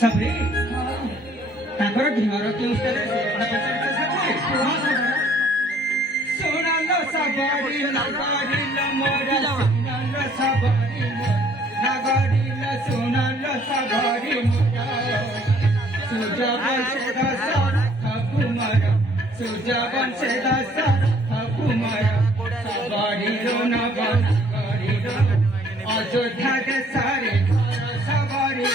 सबरी ତାଙ୍କର ଘର କେଉଁ ସ୍ଥାନରେ ସେ ଶୁଣାଲ ସବରି ନଗରିଲ ମୋର ଶୁଣାଲ ସବରି ନଗରିଲ ଶୁଣାଲ ସବରି ସୁଜ ବଂଶେ ଦଶରଥ କୁମାର ସୁଜ ବଂଶେ ଦଶରଥ କୁମାର ସବରିର ନଗରିର ଅଯୋଧ୍ୟା ଦେଶରେ ସବରି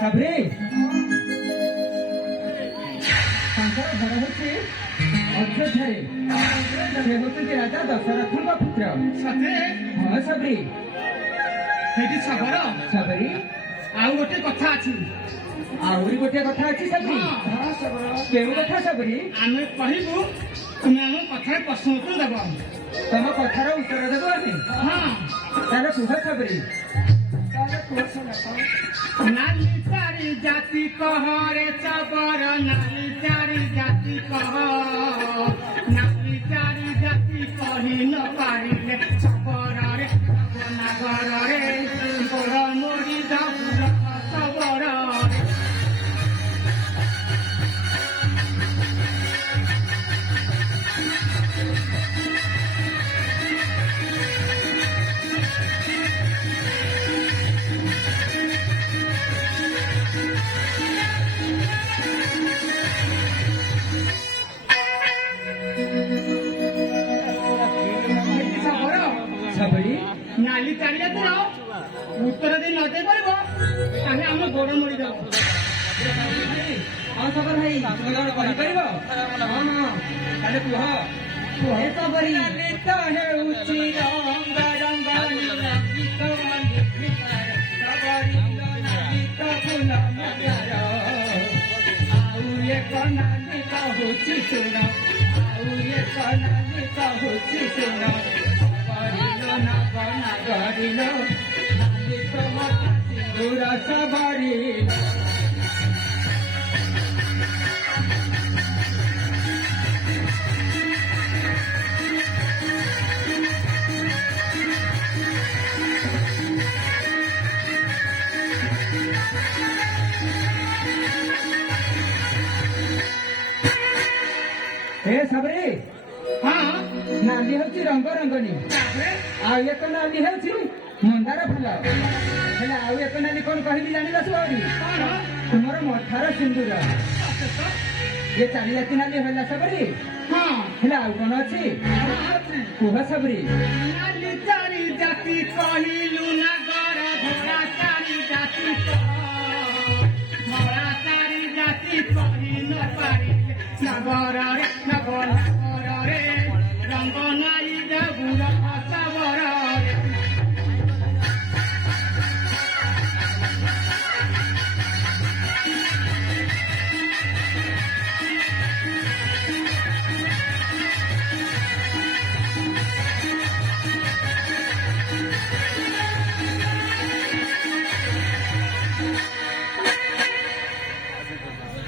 सबरे ତାଙ୍କର ଘର ହେଉଛି ଅଯୋଧ୍ୟାରେ ସେ ହେଉଛନ୍ତି ରାଜା ଦଶରଥଙ୍କ ପୁତ୍ର ସତେ ହଁ ସବରି ସେଇଠି ସବର ସବରି ଆଉ ଗୋଟେ କଥା ଅଛି ଆହୁରି ଗୋଟିଏ କଥା ଅଛି ସବରି କେଉଁ କଥା ସବରି ଆମେ କହିବୁ ତୁମେ ଆମ କଥାରେ ପ୍ରଶ୍ନ ଉତ୍ତର ଦେବ ତମ କଥାର ଉତ୍ତର ଦେବ ଆମେ ହଁ ତାହେଲେ କୁହ ସବରି नाली चारी जाति कह रे चबर नाली चारी जाति कह नाली चारी जाति कही न पारिले चबर रे नागर रे गोर मोड़ी जाबुर चबर रे नाली चारी जाति उत्तर दे न दे पारिब ताहे हम गोड़ मोड़ी देब ହଁ ସବର ଭାଇ ତୁମେ କ'ଣ କହିପାରିବ ହଁ ହଁ ତାହେଲେ କୁହ କୁହ ସବରି ତ ହେଉଛି ରଙ୍ଗ ରଙ୍ଗ ଗୀତ ସବରି ଗୀତ ଫୁଲ ମଜାର ଆଉ ଏକ ନାଲି କହୁଛି ଶୁଣ ଆଉ ଏକ ନାଲି କହୁଛି ଶୁଣ ସବରିଲ ନାଗ ନାଗରିଲ ନାଲି ତମ ସିନ୍ଦୁର ସବରିଲ हे सबरे हाँ नाली ହେଉଛି ରଙ୍ଗ ରଙ୍ଗଣୀ ଆଉ ଏକ ନାଲି ହେଉଛି ମନ୍ଦାର ଫୁଲ ହେଲେ ଆଉ ଏକ ନାଲି କ'ଣ କହିଲି ଜାଣିଲ ସବରି ତୁମର ମଥାର ସିନ୍ଦୁର ये चारि जाति नाली होला सबरी हाँ हेला ଆଉ କ'ଣ ଅଛି କୁହ सबरी नाली चारी जाति कहिलु नागर धरा चारी जाति धरा चारी जाति कहि न पारि नगर रे नगर रे रंग नाई जाबुर सबर रे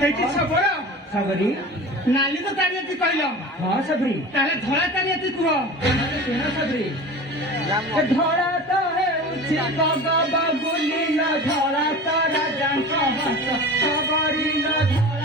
ସେଇଠି ସବର सबरी ନାଲି ତ ଚାରି ଜାତି କହିଲ ହଁ सबरी ତାହେଲେ ଧଳା ଚାରି ଜାତି କୁହ ଶୁଣ सबरी ଧଳା ତ ହେଉଛି ଗଗ ବଗୁଲିଲ ଧଳା ତ ରାଜାଙ୍କ ହସ सबରିଲ ଧଳା